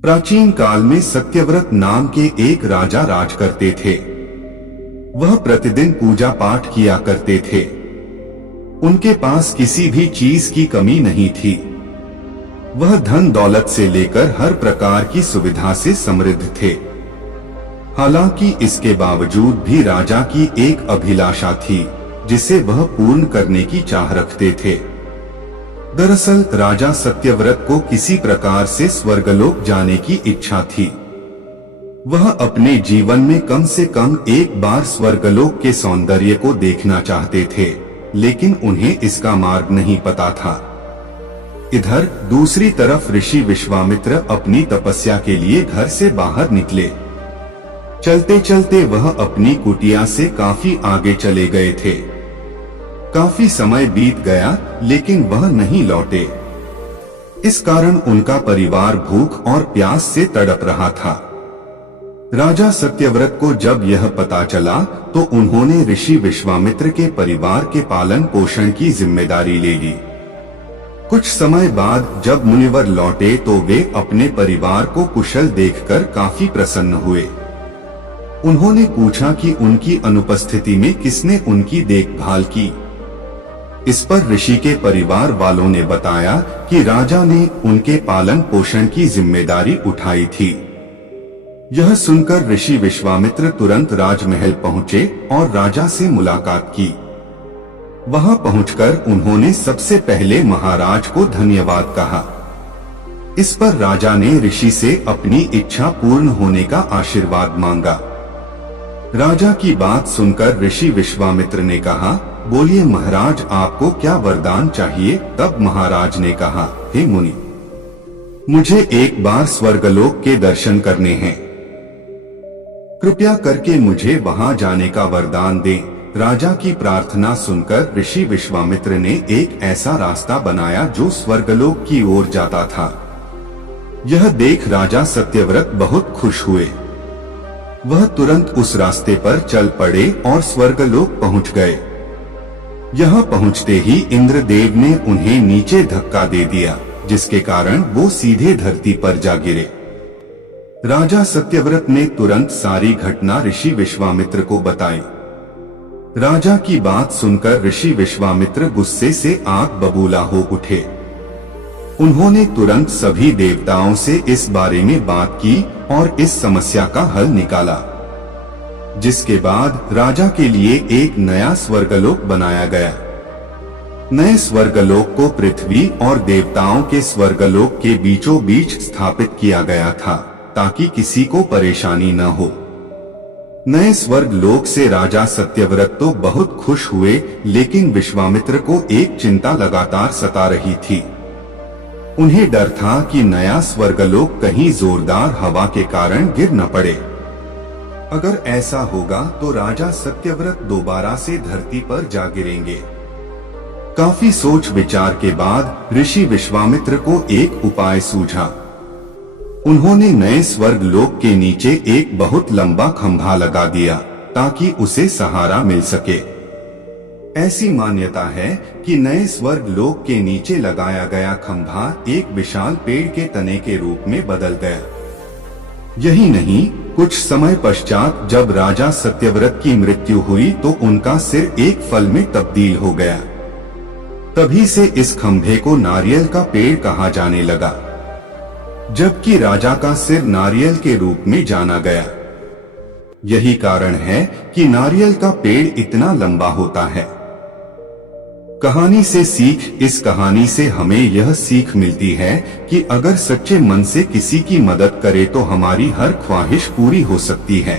प्राचीन काल में सत्यव्रत नाम के एक राजा राज करते थे। वह प्रतिदिन पूजा पाठ किया करते थे। उनके पास किसी भी चीज की कमी नहीं थी। वह धन दौलत से लेकर हर प्रकार की सुविधा से समृद्ध थे। हालांकि इसके बावजूद भी राजा की एक अभिलाषा थी जिसे वह पूर्ण करने की चाह रखते थे। दरअसल राजा सत्यव्रत को किसी प्रकार से स्वर्गलोक जाने की इच्छा थी। वह अपने जीवन में कम से कम एक बार स्वर्गलोक के सौंदर्य को देखना चाहते थे, लेकिन उन्हें इसका मार्ग नहीं पता था। इधर दूसरी तरफ ऋषि विश्वामित्र अपनी तपस्या के लिए घर से बाहर निकले। चलते चलते वह अपनी कुटिया से काफी आगे चले गए थे। काफी समय बीत गया लेकिन वह नहीं लौटे। इस कारण उनका परिवार भूख और प्यास से तड़प रहा था। राजा सत्यव्रत को जब यह पता चला तो उन्होंने ऋषि विश्वामित्र के परिवार के पालन पोषण की जिम्मेदारी ले ली। कुछ समय बाद जब मुनिवर लौटे तो वे अपने परिवार को कुशल देखकर काफी प्रसन्न हुए। उन्होंने पूछा कि उनकी अनुपस्थिति में किसने उनकी देखभाल की। इस पर ऋषि के परिवार वालों ने बताया कि राजा ने उनके पालन पोषण की जिम्मेदारी उठाई थी। यह सुनकर ऋषि विश्वामित्र तुरंत राजमहल पहुंचे और राजा से मुलाकात की। वहां पहुंचकर उन्होंने सबसे पहले महाराज को धन्यवाद कहा। इस पर राजा ने ऋषि से अपनी इच्छा पूर्ण होने का आशीर्वाद मांगा। राजा की बात सुनकर ऋषि विश्वामित्र ने कहा, बोलिए महाराज, आपको क्या वरदान चाहिए। तब महाराज ने कहा, हे मुनि, मुझे एक बार स्वर्गलोक के दर्शन करने हैं। कृपया करके मुझे वहां जाने का वरदान दें। राजा की प्रार्थना सुनकर ऋषि विश्वामित्र ने एक ऐसा रास्ता बनाया जो स्वर्गलोक की ओर जाता था। यह देख राजा सत्यव्रत बहुत खुश हुए। वह तुरंत उस रास्ते पर चल पड़े और स्वर्गलोक पहुंच गए। यहाँ पहुंचते ही इंद्रदेव ने उन्हें नीचे धक्का दे दिया, जिसके कारण वो सीधे धरती पर जा गिरे। राजा सत्यव्रत ने तुरंत सारी घटना ऋषि विश्वामित्र को बताई। राजा की बात सुनकर ऋषि विश्वामित्र गुस्से से आग बबूला हो उठे। उन्होंने तुरंत सभी देवताओं से इस बारे में बात की और इस समस्या का हल निकाला, जिसके बाद राजा के लिए एक नया स्वर्गलोक बनाया गया। नए स्वर्गलोक को पृथ्वी और देवताओं के स्वर्गलोक के बीचों बीच स्थापित किया गया था ताकि किसी को परेशानी न हो। नए स्वर्गलोक से राजा सत्यव्रत तो बहुत खुश हुए, लेकिन विश्वामित्र को एक चिंता लगातार सता रही थी। उन्हें डर था कि नया स्वर्गलोक कहीं जोरदार हवा के कारण गिर न पड़े। अगर ऐसा होगा तो राजा सत्यव्रत दोबारा से धरती पर जा गिरेंगे। काफी सोच विचार के बाद ऋषि विश्वामित्र को एक उपाय सूझा। उन्होंने नए स्वर्गलोक के नीचे एक बहुत लंबा खंभा लगा दिया ताकि उसे सहारा मिल सके। ऐसी मान्यता है कि नए स्वर्गलोक के नीचे लगाया गया खंभा एक विशाल पेड़ के तने के रूप में बदल गया। यही नहीं, कुछ समय पश्चात जब राजा सत्यव्रत की मृत्यु हुई तो उनका सिर एक फल में तब्दील हो गया। तभी से इस खंभे को नारियल का पेड़ कहा जाने लगा, जबकि राजा का सिर नारियल के रूप में जाना गया। यही कारण है कि नारियल का पेड़ इतना लंबा होता है। कहानी से सीख। इस कहानी से हमें यह सीख मिलती है कि अगर सच्चे मन से किसी की मदद करे तो हमारी हर ख्वाहिश पूरी हो सकती है।